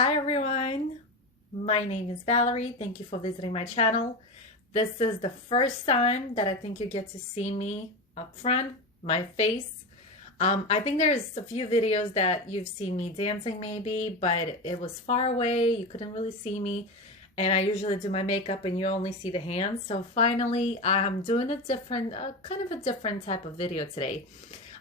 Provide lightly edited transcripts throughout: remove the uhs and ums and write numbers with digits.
Hi everyone, my name is Valerie. Thank you for visiting my channel. This is the first time that I think you get to see me up front, my face. I think there's a few videos that you've seen me dancing maybe, but it was far away. You couldn't really see me. And I usually do my makeup and you only see the hands. So finally, I'm doing a different, kind of a different type of video today.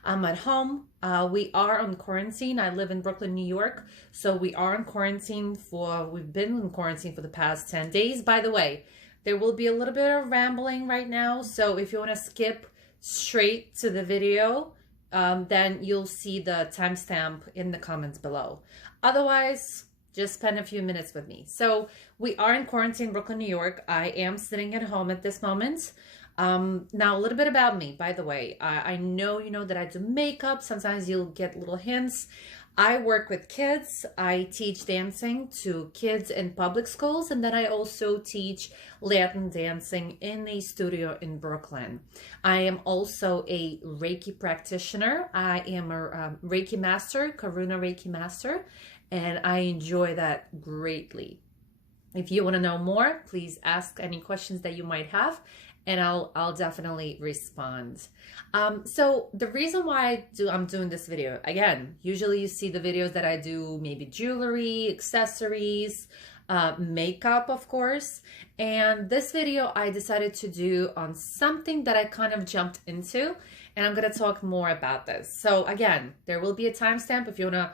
I'm at home. We are on quarantine. I live in Brooklyn, New York. So we are in quarantine we've been in quarantine for the past 10 days. By the way, there will be a little bit of rambling right now. So if you want to skip straight to the video, then you'll see the timestamp in the comments below. Otherwise, just spend a few minutes with me. So we are in quarantine, Brooklyn, New York. I am sitting at home at this moment. Now a little bit about me, by the way. I know you know that I do makeup. Sometimes you'll get little hints. I work with kids. I teach dancing to kids in public schools, and then I also teach Latin dancing in a studio in Brooklyn. I am also a Reiki practitioner. I am a Reiki master, Karuna Reiki master, and I enjoy that greatly. If you want to know more, please ask any questions that you might have, and I'll definitely respond. So the reason why I'm doing this video, again, usually you see the videos that I do, maybe jewelry, accessories, makeup, of course. And this video I decided to do on something that I kind of jumped into, and I'm going to talk more about this. So again, there will be a timestamp if you want to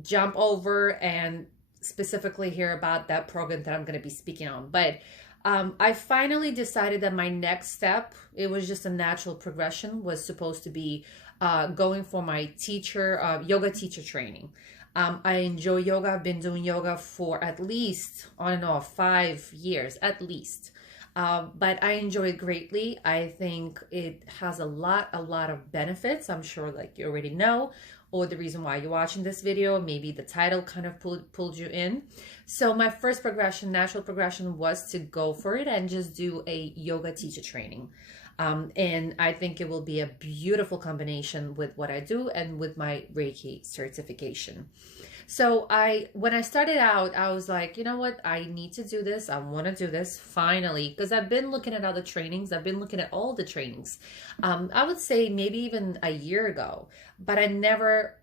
jump over and specifically hear about that program that I'm going to be speaking on. But I finally decided that my next step, it was just a natural progression, was supposed to be going for my yoga teacher training. I enjoy yoga. I've been doing yoga for at least, on and off, 5 years, at least. But I enjoy it greatly. I think it has a lot of benefits. I'm sure like you already know, or the reason why you're watching this video, maybe the title kind of pulled you in. So my first progression, natural progression, was to go for it and just do a yoga teacher training. And I think it will be a beautiful combination with what I do and with my Reiki certification. So when I started out, I was like, you know what? I need to do this. I want to do this finally, because I've been looking at other trainings. I've been looking at all the trainings. I would say maybe even a year ago, but I never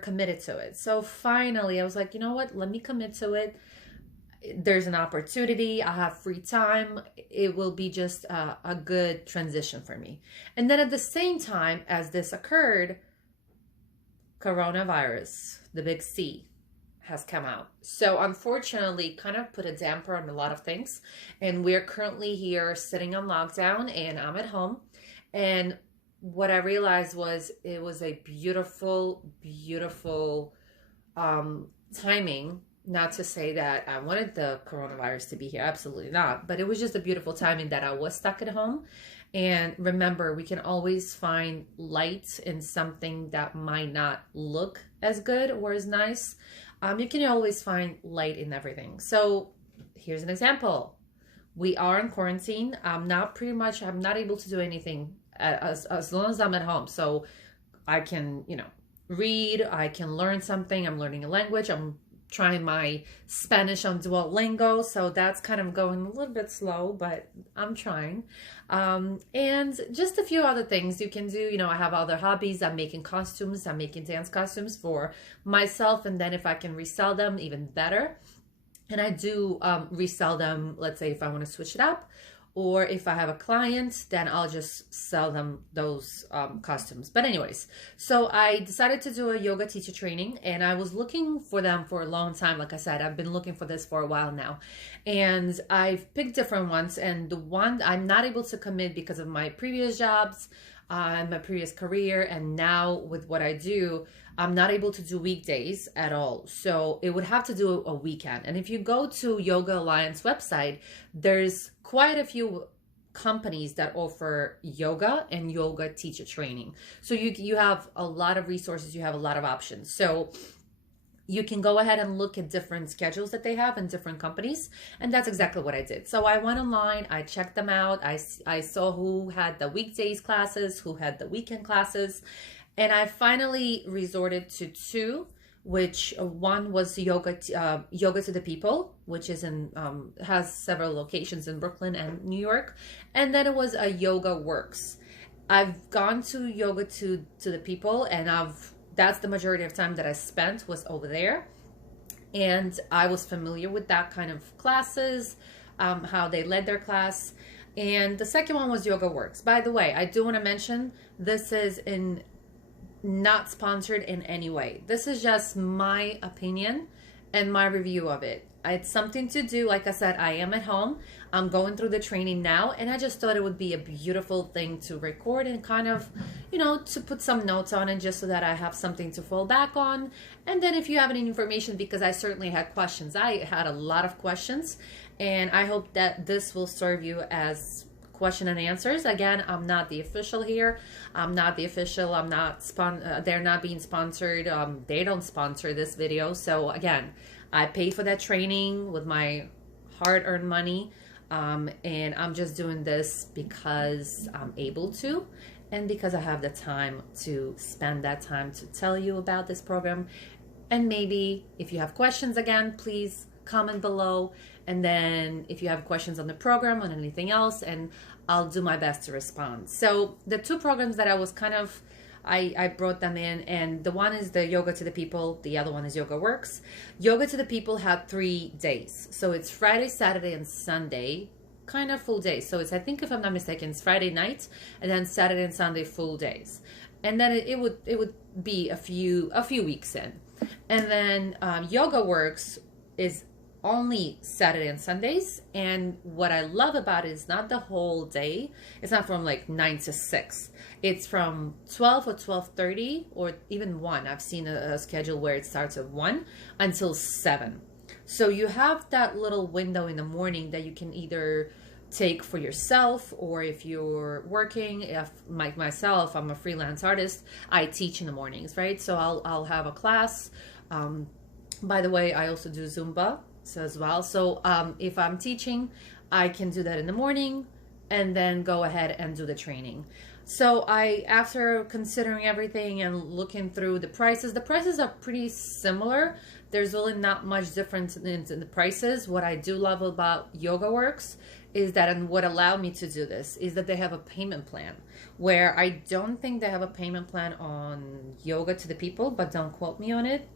committed to it. So finally I was like, you know what? Let me commit to it. There's an opportunity. I have free time. It will be just a good transition for me. And then at the same time as this occurred, coronavirus, the big C, has come out. So unfortunately, kind of put a damper on a lot of things. And we're currently here sitting on lockdown, and I'm at home. And what I realized was it was a beautiful timing. Not to say that I wanted the coronavirus to be here, absolutely not. But it was just a beautiful timing that I was stuck at home. And remember, we can always find light in something that might not look as good or as nice. You can always find light in everything. So here's an example. We are in quarantine. I'm not able to do anything as long as I'm at home. So I can, read, I can learn something. I'm learning a language. I'm trying my Spanish on Duolingo, so that's kind of going a little bit slow, but I'm trying. And just a few other things you can do. I have other hobbies. I'm making costumes. I'm making dance costumes for myself, and then if I can resell them, even better. And I do resell them, let's say if I want to switch it up, or if I have a client, then I'll just sell them those costumes. But anyways, so I decided to do a yoga teacher training, and I was looking for them for a long time. Like I said, I've been looking for this for a while now, and I've picked different ones. And the one I'm not able to commit because of my previous jobs, my previous career, and now with what I do, I'm not able to do weekdays at all. So it would have to do a weekend. And if you go to Yoga Alliance website, there's quite a few companies that offer yoga and yoga teacher training. So you have a lot of resources, you have a lot of options. So you can go ahead and look at different schedules that they have in different companies. And that's exactly what I did. So I went online, I checked them out. I saw who had the weekdays classes, who had the weekend classes. And I finally resorted to two which one was yoga to the people, which is in has several locations in Brooklyn and New York, and then it was a YogaWorks. I've gone to yoga to the people, and that's the majority of time that I spent was over there, and I was familiar with that kind of classes, how they led their class. And the second one was YogaWorks. By the way, I do want to mention this is not sponsored in any way. This is just my opinion and my review of it. It's something to do. Like I said, I am at home. I'm going through the training now, and I just thought it would be a beautiful thing to record and kind of, to put some notes on it, just so that I have something to fall back on. And then if you have any information, because I certainly had questions. I had a lot of questions, and I hope that this will serve you as question and answers. Again, I'm not the official here. I'm not the official. I'm not they're not being sponsored. They don't sponsor this video. So again, I paid for that training with my hard-earned money, and I'm just doing this because I'm able to, and because I have the time to spend that time to tell you about this program. And maybe if you have questions, again, please comment below. And then if you have questions on the program, on anything else, and I'll do my best to respond. So the two programs that I was I brought them in, and the one is the Yoga to the People. The other one is YogaWorks. Yoga to the People had 3 days. So it's Friday, Saturday, and Sunday, kind of full days. So it's, I think if I'm not mistaken, it's Friday night, and then Saturday and Sunday full days. And then it would be a few weeks in. And then YogaWorks is only Saturday and Sundays, and what I love about it is not the whole day. It's not from like 9 to 6. It's from 12 or 12:30 or even 1. I've seen a schedule where it starts at 1 until 7. So you have that little window in the morning that you can either take for yourself, or if you're working, if like myself, I'm a freelance artist, I teach in the mornings, right? So I'll have a class. By the way, I also do Zumba as well. So if I'm teaching, I can do that in the morning and then go ahead and do the training. So after considering everything and looking through the prices are pretty similar. There's really not much difference in the prices. What I do love about YogaWorks is that, and what allowed me to do this, is that they have a payment plan, where I don't think they have a payment plan on Yoga to the People, but don't quote me on it.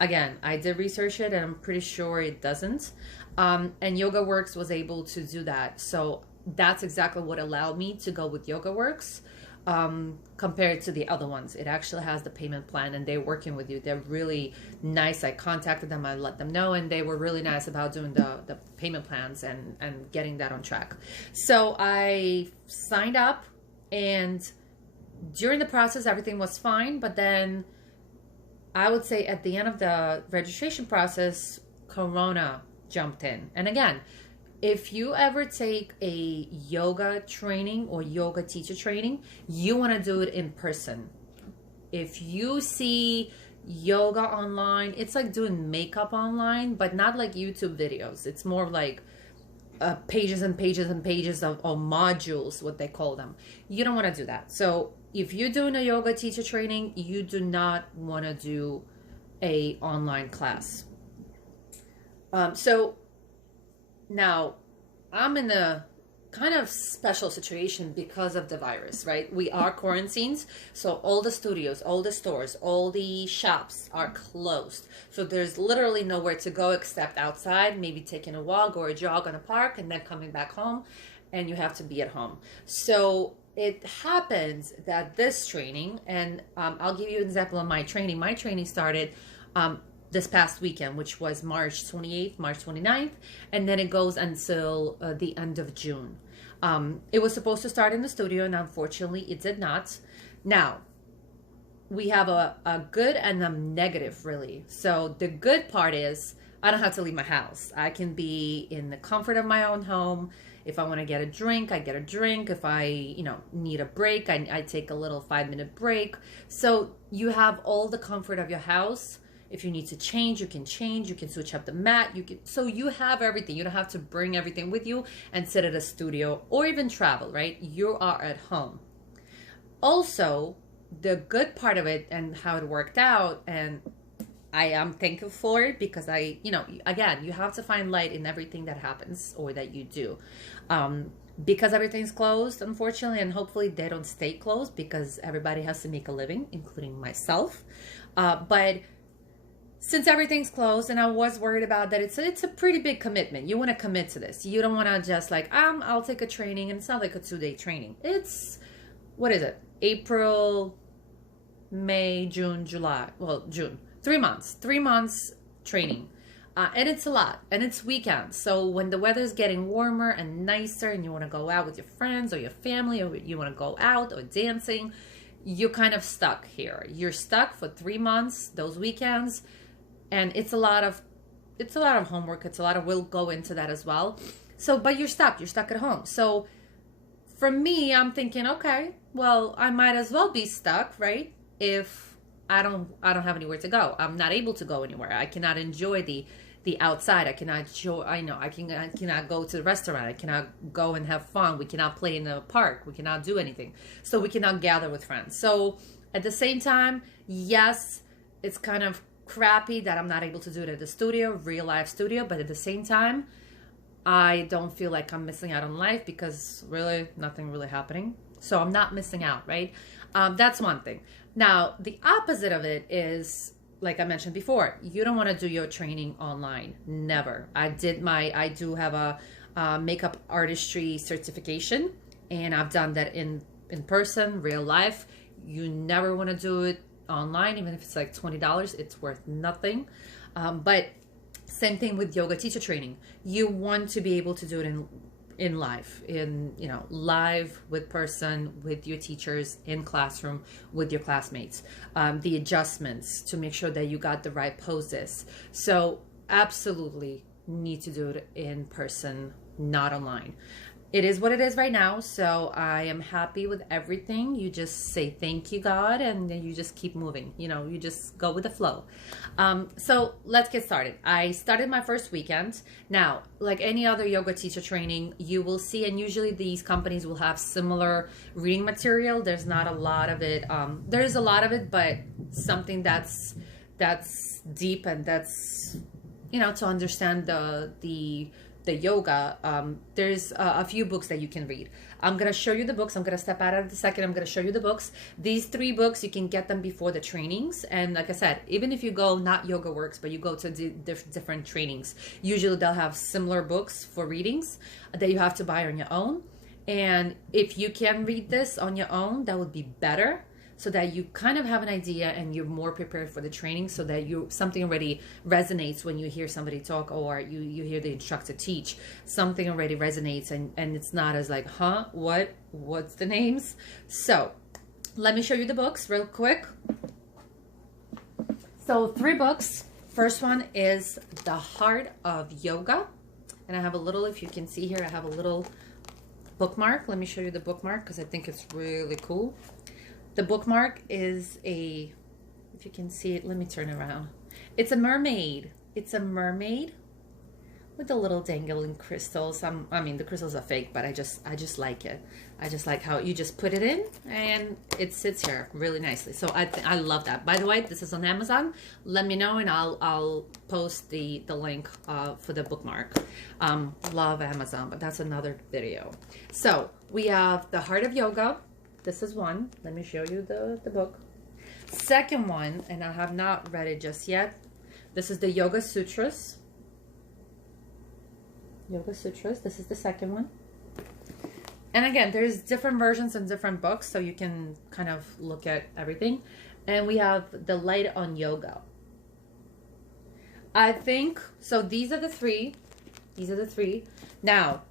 Again, I did research it, and I'm pretty sure it doesn't. And YogaWorks was able to do that. So that's exactly what allowed me to go with YogaWorks compared to the other ones. It actually has the payment plan, and they're working with you. They're really nice. I contacted them, I let them know, and they were really nice about doing the payment plans and getting that on track. So I signed up, and during the process, everything was fine. But then I would say at the end of the registration process, Corona jumped in. And again, if you ever take a yoga training or yoga teacher training, you want to do it in person. If you see yoga online, it's like doing makeup online, but not like YouTube videos. It's more like pages and pages and pages of modules, what they call them. You don't want to do that. So if you're doing a yoga teacher training, you do not want to do a online class. So now I'm in a kind of special situation because of the virus, right? We are quarantined, so all the studios, all the stores, all the shops are closed. So there's literally nowhere to go except outside, maybe taking a walk or a jog on a park, and then coming back home, and you have to be at home. So it happens that this training, and I'll give you an example of my training. My training started this past weekend, which was March 28th, March 29th, and then it goes until the end of June. It was supposed to start in the studio, and unfortunately it did not. Now, we have a good and a negative, really. So the good part is I don't have to leave my house. I can be in the comfort of my own home. If I want to get a drink, I get a drink. If I, need a break, I take a little 5-minute break. So you have all the comfort of your house. If you need to change, you can change. You can switch up the mat. So you have everything. You don't have to bring everything with you and sit at a studio or even travel, right? You are at home. Also, the good part of it and how it worked out, and I am thankful for it because again, you have to find light in everything that happens or that you do. Because everything's closed, unfortunately, and hopefully they don't stay closed because everybody has to make a living, including myself. But since everything's closed, and I was worried about that, it's a pretty big commitment. You want to commit to this. You don't want to just like, I'll take a training, and it's not like a 2-day training. It's, what is it? April, May, June, July. Well, June. 3 months. 3 months training. And it's a lot. And it's weekends. So when the weather's getting warmer and nicer and you want to go out with your friends or your family, or you want to go out or dancing, you're kind of stuck here. You're stuck for 3 months, those weekends. And it's a lot of homework. It's a lot of, we'll go into that as well. So, but you're stuck at home. So for me, I'm thinking, okay, well, I might as well be stuck, right? If I don't have anywhere to go. I'm not able to go anywhere. I cannot enjoy the outside. I cannot cannot go to the restaurant. I cannot go and have fun. We cannot play in the park. We cannot do anything. So we cannot gather with friends. So at the same time, yes, it's kind of crappy that I'm not able to do it at the studio, real life studio, but at the same time, I don't feel like I'm missing out on life because really nothing really happening. So I'm not missing out, right? That's one thing. Now, the opposite of it is, like I mentioned before, you don't want to do your training online. Never. I do have a makeup artistry certification, and I've done that in person, real life. You never want to do it online, even if it's like $20. It's worth nothing. But same thing with yoga teacher training. You want to be able to do it in live, live with person, with your teachers, in classroom, with your classmates, the adjustments to make sure that you got the right poses. So absolutely need to do it in person, not online. It is what it is right now, so I am happy with everything. You just say thank you, God, and then you just keep moving. You just go with the flow. So let's get started. I started my first weekend. Now, like any other yoga teacher training, you will see, and usually these companies will have similar reading material. There's not a lot of it. There's a lot of it, but something that's deep and that's, to understand the yoga, there's a few books that you can read. I'm going to show you the books. I'm going to step out of the second. I'm going to show you the books. These 3 books, you can get them before the trainings. And like I said, even if you go, not YogaWorks, but you go to different trainings, usually they'll have similar books for readings that you have to buy on your own. And if you can read this on your own, that would be better, so that you kind of have an idea and you're more prepared for the training, so that something already resonates when you hear somebody talk or you hear the instructor teach. Something already resonates and it's not as like, what's the names? So let me show you the books real quick. So 3 books. First one is The Heart of Yoga. And I have a little, if you can see here, I have a little bookmark. Let me show you the bookmark because I think it's really cool. The bookmark is if you can see it, let me turn around. It's a mermaid. It's a mermaid with the little dangling crystals. The crystals are fake, but I just like it. I just like how you just put it in and it sits here really nicely. So I love that. By the way, this is on Amazon. Let me know and I'll post the link for the bookmark. Love Amazon, but that's another video. So we have The Heart of Yoga. This is one. Let me show you the book. Second one, and I have not read it just yet. This is the Yoga Sutras. Yoga Sutras. This is the second one. And again, there's different versions and different books, so you can kind of look at everything. And we have The Light on Yoga. I think, so these are the 3. These are the 3. Now,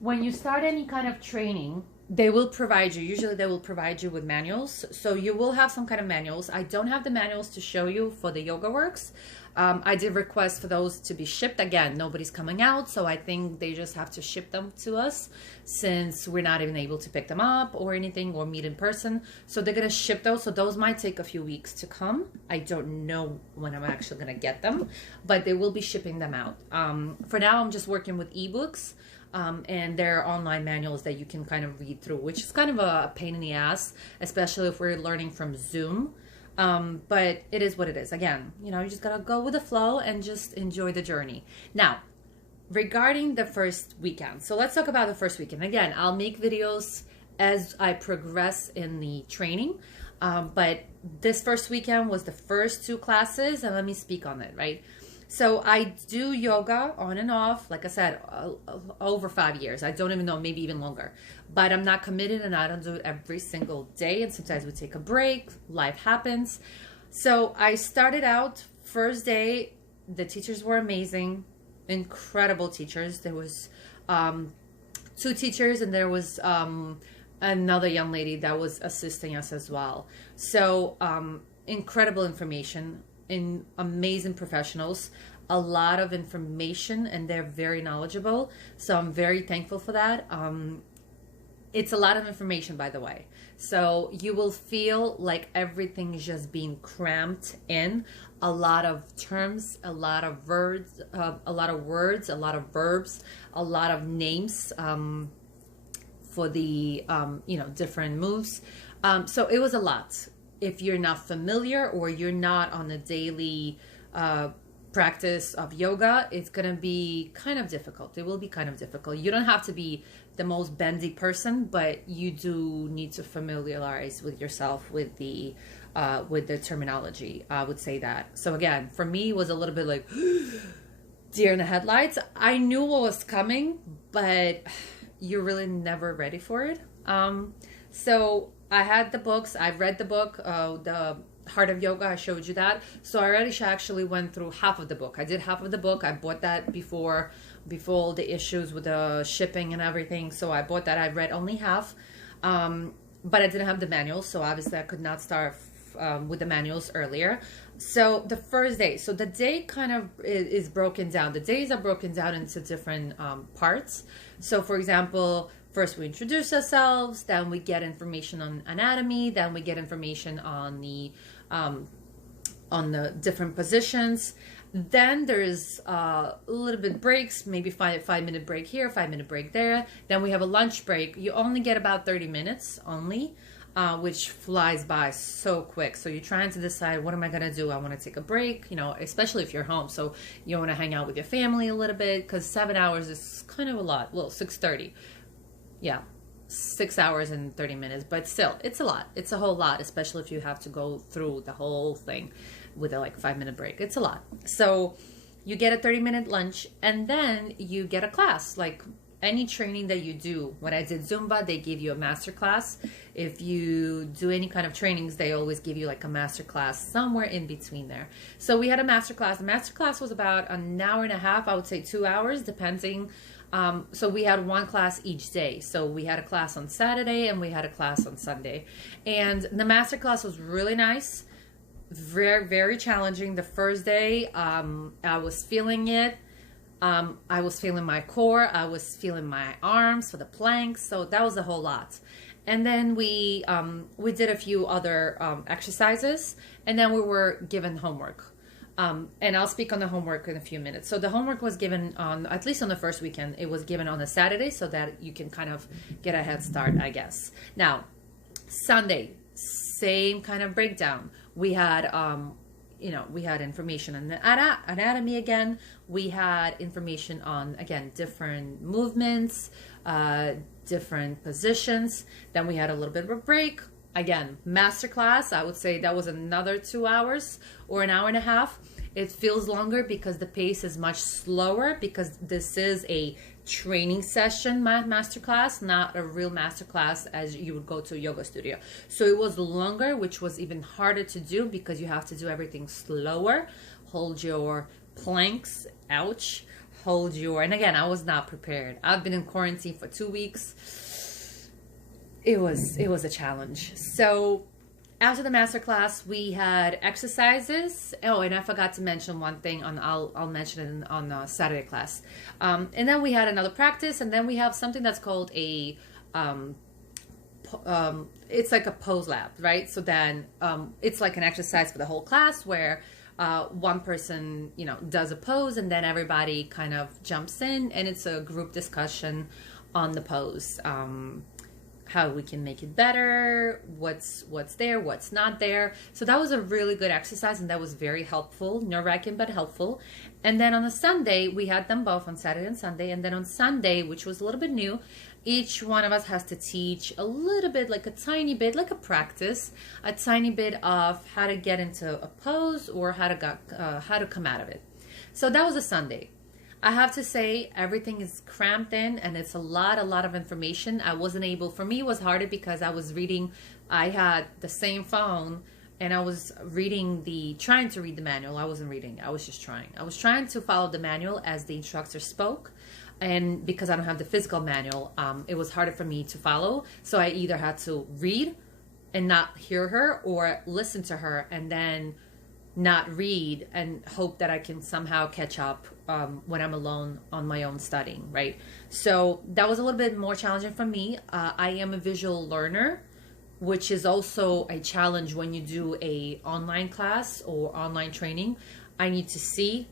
when you start any kind of training, they will provide you, usually they will provide you with manuals. So you will have some kind of manuals. I don't have the manuals to show you for the YogaWorks. I did request for those to be shipped. Again, nobody's coming out, so I think they just have to ship them to us since we're not even able to pick them up or anything or meet in person. So they're going to ship those. So those might take a few weeks to come. I don't know when I'm actually going to get them, but they will be shipping them out. For now, I'm just working with ebooks. And there are online manuals that you can kind of read through, which is kind of a pain in the ass, especially if we're learning from Zoom. But it is what it is. Again, you know, you just gotta go with the flow and just enjoy the journey. Now, regarding the first weekend. So let's talk about the first weekend. Again, I'll make videos as I progress in the training. But this first weekend was the first 2 classes, and let me speak on it, right? So I do yoga on and off, like I said, over 5 years. I don't even know, maybe even longer. But I'm not committed, and I don't do it every single day. And sometimes we take a break. Life happens. So I started out first day. The teachers were amazing, incredible teachers. There was 2 teachers, and there was another young lady that was assisting us as well. So incredible information, in amazing professionals, a lot of information, and they're very knowledgeable. So I'm very thankful for that. It's a lot of information, by the way. So you will feel like everything is just being cramped in. A lot of terms, a lot of words, a lot of verbs, a lot of names for the different moves. So it was a lot. If you're not familiar or you're not on a daily practice of yoga, it's going to be kind of difficult. It will be kind of difficult. You don't have to be the most bendy person, but you do need to familiarize with yourself with the terminology. I would say that. So again, for me, it was a little bit like deer in the headlights. I knew what was coming, but you're really never ready for it. So I had the books. I read the book, The Heart of Yoga. I showed you that. So I already actually went through half of the book. I did half of the book. I bought that before the issues with the shipping and everything. So I bought that. I read only half, but I didn't have the manuals. So obviously I could not start with the manuals earlier. So the first day, so the day kind of is broken down. The days are broken down into different parts. So for example, first we introduce ourselves, then we get information on anatomy, then we get information on the different positions. Then there's a little bit breaks, maybe 5-minute break here, 5-minute break there. Then we have a lunch break. You only get about 30 minutes only, which flies by so quick. So you're trying to decide, what am I going to do? I want to take a break, especially if you're home. So you want to hang out with your family a little bit, because 7 hours is kind of a lot. Well, 6:30. Yeah, 6 hours and 30 minutes, but still, it's a lot. It's a whole lot, especially if you have to go through the whole thing with a 5-minute break. It's a lot. So you get a 30-minute lunch, and then you get a class. Like any training that you do, when I did Zumba, they give you a master class. If you do any kind of trainings, they always give you a master class somewhere in between there. So we had a master class. The master class was about an hour and a half, I would say 2 hours, depending. So we had one class each day. So we had a class on Saturday and we had a class on Sunday. And the master class was really nice, very, very challenging. The first day, I was feeling it. I was feeling my core. I was feeling my arms for the planks. So that was a whole lot. And then we did a few other exercises, and then we were given homework. And I'll speak on the homework in a few minutes. So the homework was given on, at least on the first weekend, it was given on a Saturday, so that you can kind of get a head start, I guess. Now, Sunday, same kind of breakdown. We had, we had information on the anatomy again. We had information on, again, different movements, different positions. Then we had a little bit of a break. Again, masterclass, I would say that was another 2 hours or an hour and a half. It feels longer because the pace is much slower, because this is a training session masterclass, not a real masterclass as you would go to a yoga studio. So it was longer, which was even harder to do because you have to do everything slower. Hold your planks, ouch. And again, I was not prepared. I've been in quarantine for 2 weeks. It was a challenge. So after the master class, we had exercises. Oh, and I forgot to mention one thing. I'll mention it on the Saturday class. And then we had another practice, and then we have something that's called a it's like a pose lab, right? So then it's like an exercise for the whole class where one person does a pose, and then everybody kind of jumps in, and it's a group discussion on the pose. how we can make it better, what's there, what's not there. So that was a really good exercise, and that was very helpful, nerve-wracking but helpful. And then on a Sunday, we had them both on Saturday and Sunday. And then on Sunday, which was a little bit new, each one of us has to teach a little bit, like a tiny bit, like a practice, a tiny bit of how to get into a pose or how to come out of it. So that was a Sunday. I have to say everything is cramped in, and it's a lot of information. I wasn't able, for me it was harder because I was reading, I had the same phone and I was trying to read the manual. I wasn't reading, I was just trying. I was trying to follow the manual as the instructor spoke. And because I don't have the physical manual, it was harder for me to follow. So I either had to read and not hear her, or listen to her and then not read and hope that I can somehow catch up when I'm alone on my own studying, right? So that was a little bit more challenging for me. I am a visual learner, which is also a challenge when you do a online class or online training. I need to see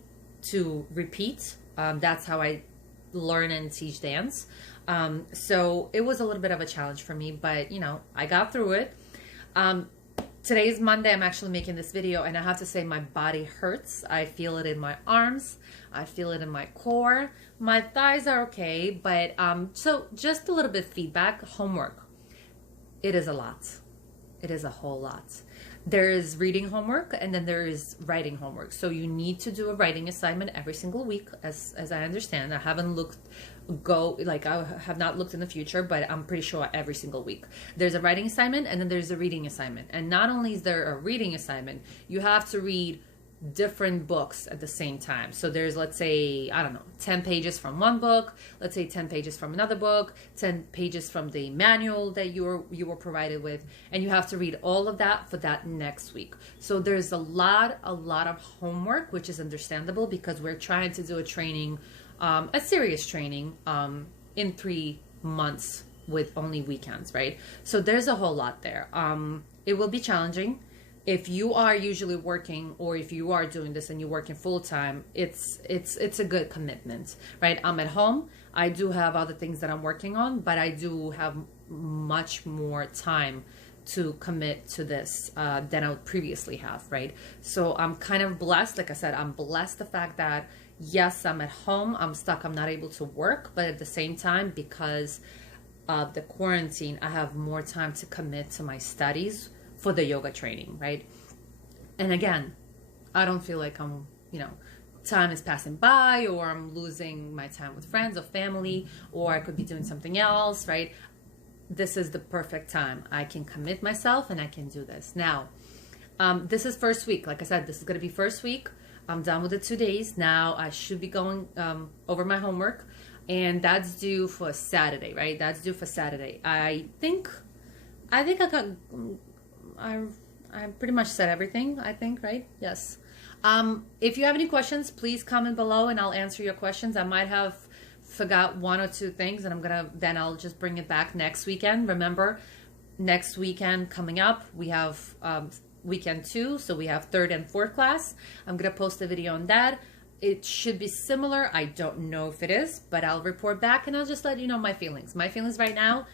to repeat. That's how I learn and teach dance. So it was a little bit of a challenge for me, but you know, I got through it. Today is Monday. I'm actually making this video, and I have to say my body hurts. I feel it in my arms. I feel it in my core. My thighs are okay, but so just a little bit of feedback. Homework. It is a lot. It is a whole lot. There is reading homework, and then there is writing homework. So you need to do a writing assignment every single week, as I understand. I haven't I have not looked in the future, but I'm pretty sure every single week there's a writing assignment, and then there's a reading assignment. And not only is there a reading assignment, you have to read different books at the same time. So there's, let's say, I don't know, 10 pages from one book, let's say 10 pages from another book, 10 pages from the manual that you were provided with, and you have to read all of that for that next week. So there's a lot of homework, which is understandable because we're trying to do a training, a serious training, in 3 months with only weekends, right? So there's a whole lot there. It will be challenging. If you are usually working, or if you are doing this and you're working full time, it's a good commitment, right? I'm at home. I do have other things that I'm working on, but I do have much more time to commit to this than I would previously have, right? So I'm kind of blessed. Like I said, I'm blessed the fact that yes, I'm at home, I'm stuck, I'm not able to work, but at the same time, because of the quarantine, I have more time to commit to my studies for the yoga training, right? And again, I don't feel like I'm, time is passing by, or I'm losing my time with friends or family, or I could be doing something else, right? This is the perfect time. I can commit myself and I can do this. Now, this is first week. Like I said, this is going to be first week. I'm done with the 2 days. Now I should be going over my homework, and that's due for Saturday, right? That's due for Saturday. I think I pretty much said everything, I think, right? Yes. If you have any questions, please comment below and I'll answer your questions. I might have forgot 1 or 2 things, and then I'll just bring it back next weekend. Remember, next weekend coming up, we have weekend 2, so we have 3rd and 4th class. I'm gonna post a video on that. It should be similar. I don't know if it is, but I'll report back and I'll just let you know my feelings. My feelings right now,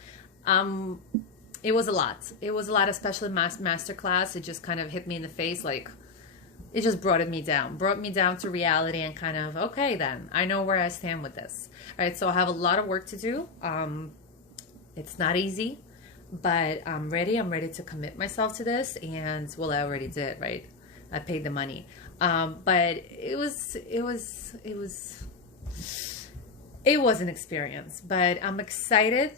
it was a lot. It was a lot, especially master class. It just kind of hit me in the face, like it just brought me down to reality, and kind of, okay, then I know where I stand with this. All right, so I have a lot of work to do. It's not easy, but I'm ready. I'm ready to commit myself to this, and well, I already did, right? I paid the money, but it was an experience. But I'm excited.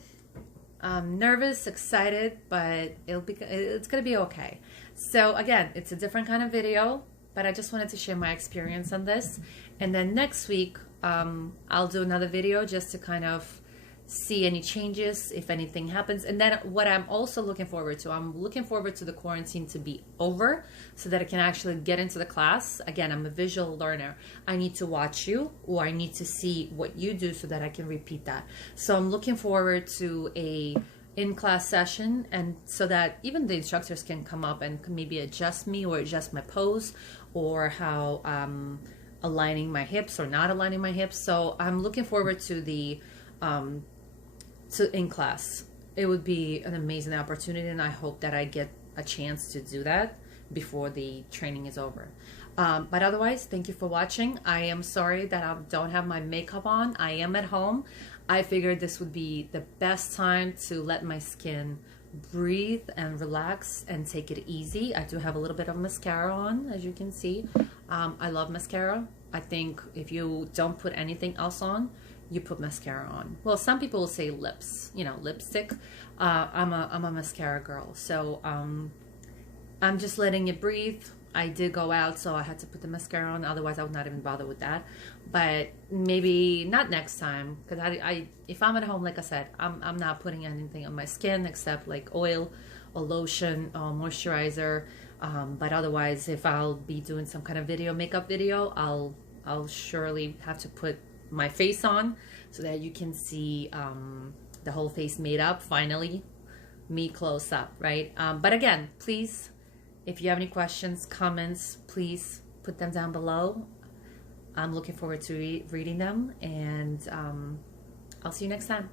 I'm nervous, excited, but it's gonna be okay. So again, it's a different kind of video, but I just wanted to share my experience on this. And then next week, I'll do another video just to kind of see any changes, if anything happens. And then what I'm also looking forward to, I'm looking forward to the quarantine to be over so that I can actually get into the class. Again, I'm a visual learner. I need to watch you, or I need to see what you do so that I can repeat that. So I'm looking forward to a in-class session, and so that even the instructors can come up and maybe adjust me or adjust my pose, or how I'm aligning my hips or not aligning my hips. So I'm looking forward to the in class. it would be an amazing opportunity, and I hope that I get a chance to do that before the training is over. But otherwise, thank you for watching. I am sorry that I don't have my makeup on. I am at home. I figured this would be the best time to let my skin breathe and relax and take it easy. I do have a little bit of mascara on, as you can see. I love mascara. I think if you don't put anything else on, you put mascara on. Well, some people will say lips, you know, lipstick. I'm a mascara girl, so I'm just letting it breathe. I did go out, so I had to put the mascara on. Otherwise, I would not even bother with that. But maybe not next time, because if I'm at home, like I said, I'm not putting anything on my skin except like oil or lotion or moisturizer. But otherwise, if I'll be doing some kind of makeup video, I'll surely have to put my face on so that you can see the whole face made up. Finally, me close up, right? But again, please, if you have any questions, comments, please put them down below. I'm looking forward to reading them, and I'll see you next time.